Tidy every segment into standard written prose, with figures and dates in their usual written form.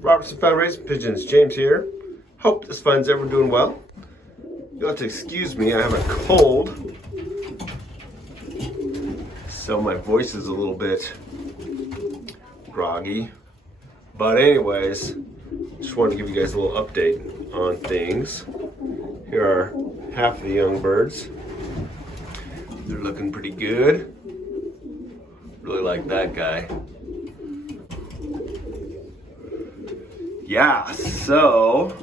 Robertson Family Racing Pigeons, James here. Hope this finds everyone doing well. You'll have to excuse me, I have a cold, so my voice is a little bit groggy. But anyways, just wanted to give you guys a little update on things. Here are half of the young birds. They're looking pretty good. Really like that guy. Yeah, so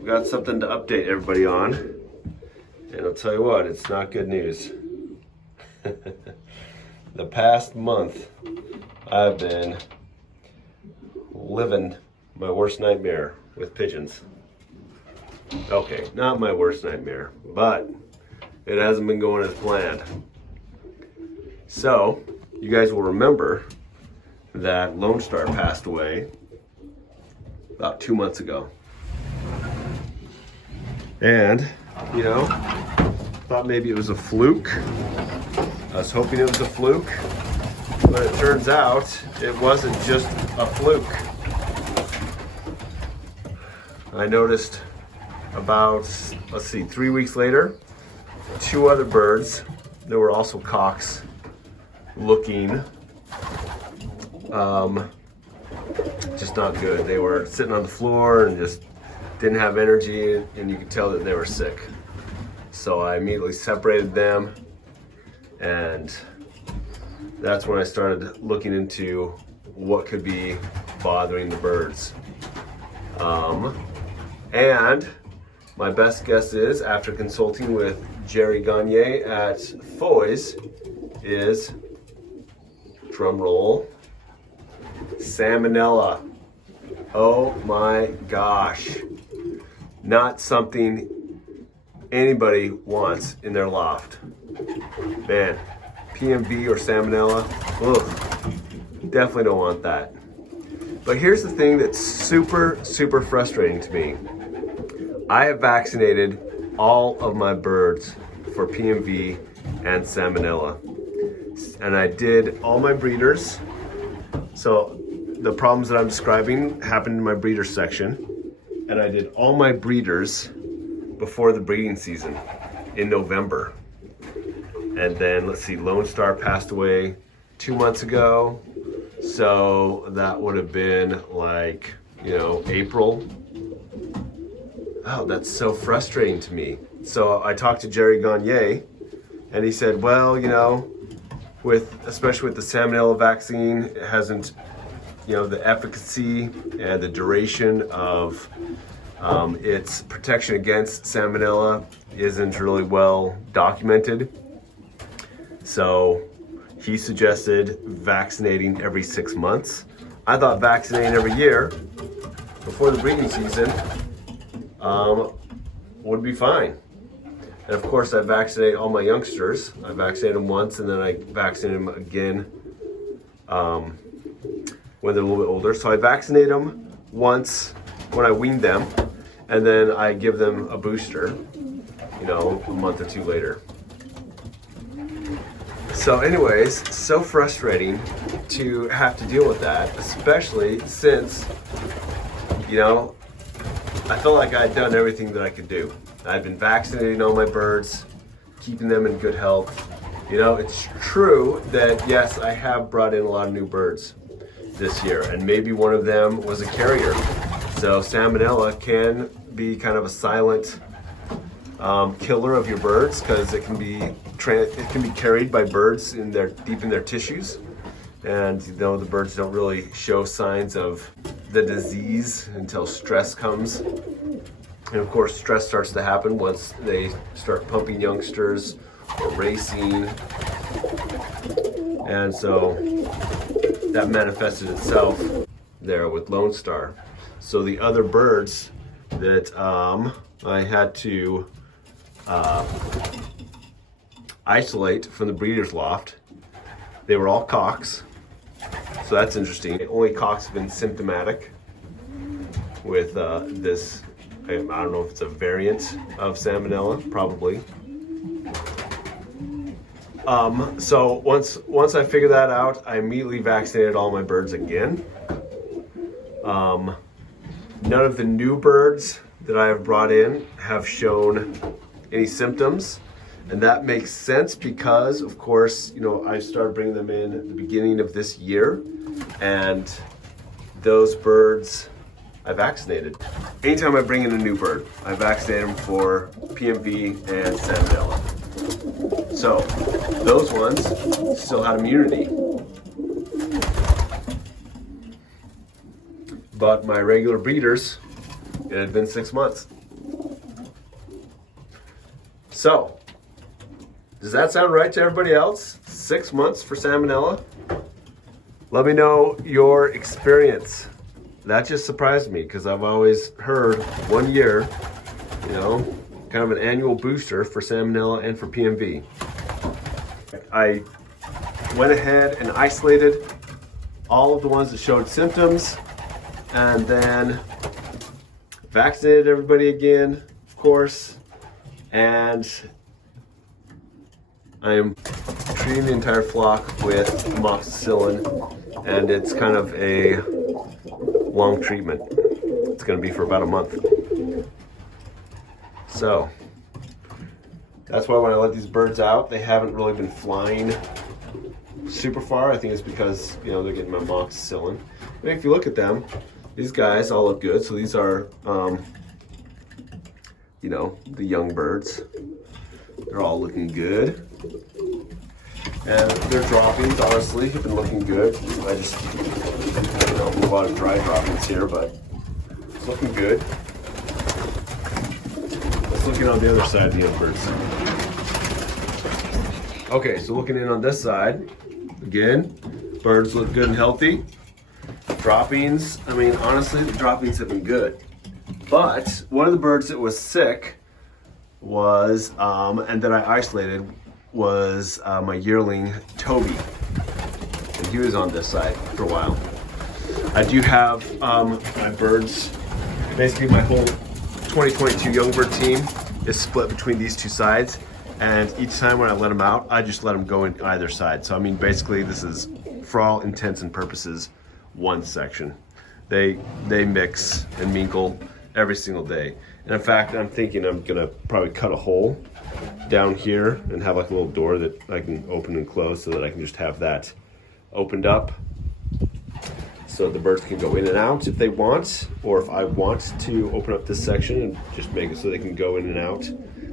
we got something to update everybody on. And I'll tell you what, it's not good news. The past month, I've been living my worst nightmare with pigeons. Okay, not my worst nightmare, but it hasn't been going as planned. So, you guys will remember that Lone Star passed away about 2 months ago. And, you know, thought maybe it was a fluke. I was hoping it was a fluke, but it turns out it wasn't just a fluke. I noticed about, 3 weeks later, 2 other birds that were also cocks looking just not good. They were sitting on the floor and just didn't have energy, and you could tell that they were sick. So I immediately separated them, and that's when I started looking into what could be bothering the birds. And my best guess is, after consulting with Jerry Gagne at Foy's, is, drum roll, salmonella. Oh my gosh. Not something anybody wants in their loft. Man, PMV or salmonella, ugh, definitely don't want that. But here's the thing that's super frustrating to me. I have vaccinated all of my birds for PMV and salmonella. And I did all my breeders. So the problems that I'm describing happened in my breeder section. And I did all my breeders before the breeding season in November. And then, let's see, Lone Star passed away 2 months ago. So that would have been like, April. Oh, that's so frustrating to me. So I talked to Jerry Gagne, and he said, well, especially with the salmonella vaccine, it hasn't, the efficacy and the duration of its protection against salmonella isn't really well documented. So he suggested vaccinating every 6 months. I thought vaccinating every year before the breeding season would be fine. And of course, I vaccinate all my youngsters. I vaccinate them once, and then I vaccinate them again when they're a little bit older. So I vaccinate them once when I wean them, and then I give them a booster, a month or two later. So anyways, so frustrating to have to deal with that, especially since, I felt like I'd done everything that I could do. I've been vaccinating all my birds, keeping them in good health. It's true that, yes, I have brought in a lot of new birds this year, and maybe one of them was a carrier. So salmonella can be kind of a silent killer of your birds, because it can be carried by birds deep in their tissues, and the birds don't really show signs of the disease until stress comes. And of course, stress starts to happen once they start pumping youngsters or racing. And so that manifested itself there with Lone Star. So the other birds that I had to isolate from the breeder's loft, they were all cocks. So that's interesting. Only cocks have been symptomatic with this. I don't know if it's a variant of salmonella, probably. So once I figured that out, I immediately vaccinated all my birds again. None of the new birds that I have brought in have shown any symptoms. And that makes sense because, of course, you know, I started bringing them in at the beginning of this year, and those birds I vaccinated. Anytime I bring in a new bird, I vaccinate them for PMV and Salmonella. So those ones still had immunity. But my regular breeders, it had been 6 months. So, does that sound right to everybody else? 6 months for Salmonella? Let me know your experience. That just surprised me because I've always heard 1 year, you know, kind of an annual booster for Salmonella and for PMV. I went ahead and isolated all of the ones that showed symptoms and then vaccinated everybody again, of course, and I am treating the entire flock with amoxicillin, and it's kind of a long treatment. It's going to be for about a month. So that's why when I let these birds out, they haven't really been flying super far. I think it's because, you know, they're getting amoxicillin. But if you look at them, these guys all look good. So these are, you know, the young birds. They're all looking good. And their droppings, honestly, have been looking good. I just, you know, a lot of dry droppings here, but it's looking good. Let's look in on the other side of the young birds. Okay, so looking in on this side, again, birds look good and healthy. Droppings, I mean, honestly, the droppings have been good. But one of the birds that was sick was, and that I isolated, was my yearling Toby, and he was on this side for a while. I do have my birds, basically my whole 2022 young bird team is split between these two sides, and each time when I let them out, I just let them go in either side. So I mean, basically this is, for all intents and purposes, one section. They mix and mingle every single day. And in fact, I'm thinking I'm gonna probably cut a hole down here and have like a little door that I can open and close so that I can just have that opened up so the birds can go in and out if they want, or if I want to open up this section and just make it so they can go in and out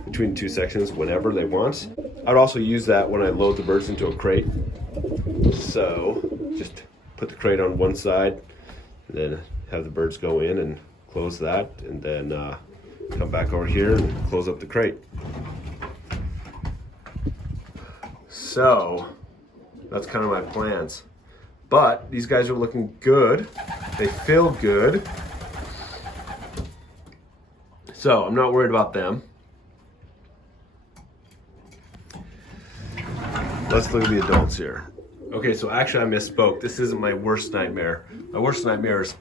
between the two sections whenever they want. I'd also use that when I load the birds into a crate. So just put the crate on one side and then have the birds go in and close that, and then come back over here and close up the crate. So that's kind of my plans. But these guys are looking good. They feel good. So I'm not worried about them. Let's look at the adults here. Okay, so actually I misspoke. This isn't my worst nightmare. My worst nightmares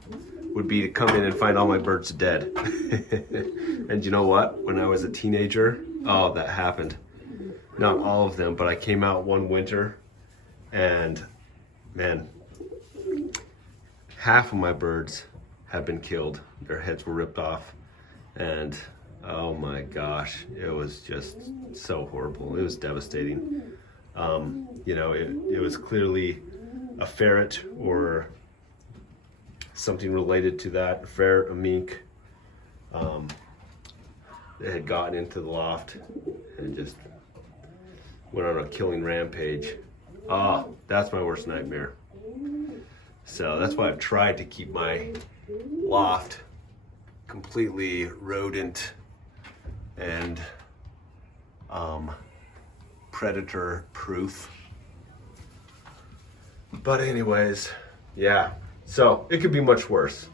would be to come in and find all my birds dead. And you know what? When I was a teenager, oh, that happened. Not all of them, but I came out one winter and man, half of my birds have been killed. Their heads were ripped off, and oh my gosh, it was just so horrible. It was devastating. You know, it was clearly a ferret or something related to that, a ferret, a mink, that had gotten into the loft and just went on a killing rampage. Oh, that's my worst nightmare. So that's why I've tried to keep my loft completely rodent and predator proof. But anyways, yeah, so it could be much worse.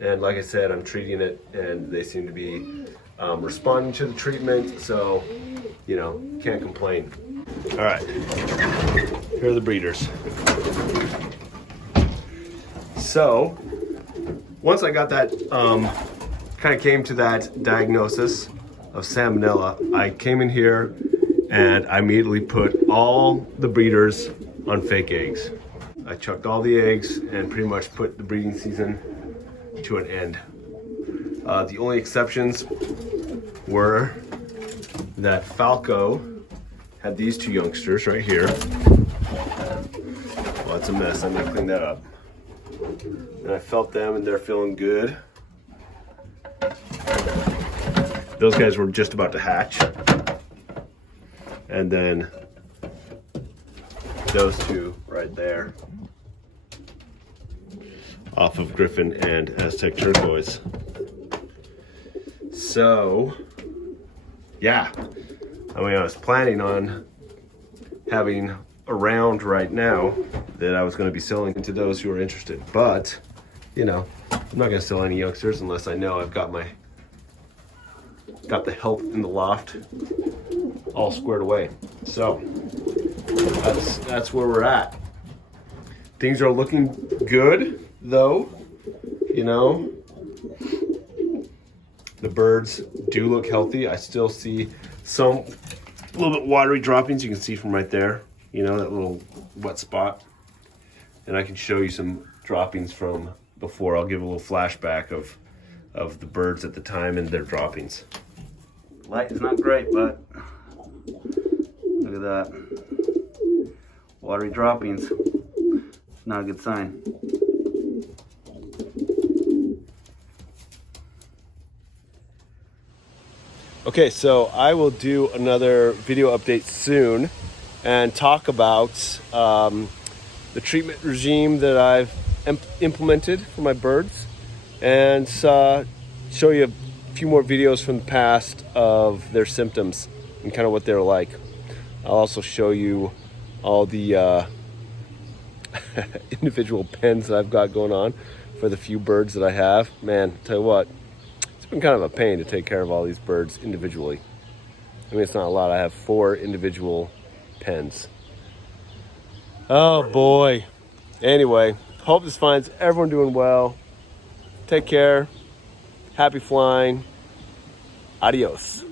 And like I said, I'm treating it and they seem to be responding to the treatment. So, you know, can't complain. All right, here are the breeders. So once I got that, kind of came to that diagnosis of Salmonella, I came in here and I immediately put all the breeders on fake eggs. I chucked all the eggs and pretty much put the breeding season to an end. The only exceptions were that Falco had these two youngsters right here. Well, it's a mess. I'm gonna clean that up. And I felt them, and they're feeling good. Those guys were just about to hatch. And then those two right there, off of Griffin and Aztec Turquoise. So, yeah. I mean, I was planning on having a round right now that I was going to be selling to those who are interested. But, you know, I'm not going to sell any youngsters unless I know I've got the health in the loft all squared away. So that's where we're at. Things are looking good, though. You know, the birds do look healthy. I still see some a little bit watery droppings. You can see from right there, you know, that little wet spot. And I can show you some droppings from before. I'll give a little flashback of the birds at the time and their droppings. Light is not great, but look at that. Watery droppings. It's not a good sign. Okay, so I will do another video update soon and talk about the treatment regime that I've implemented for my birds, and show you a few more videos from the past of their symptoms and kind of what they're like. I'll also show you all the individual pens that I've got going on for the few birds that I have. Man, tell you what, it's been kind of a pain to take care of all these birds individually. I mean, it's not a lot. I have 4 individual pens. Oh boy. Anyway, hope this finds everyone doing well. Take care. Happy flying. Adios.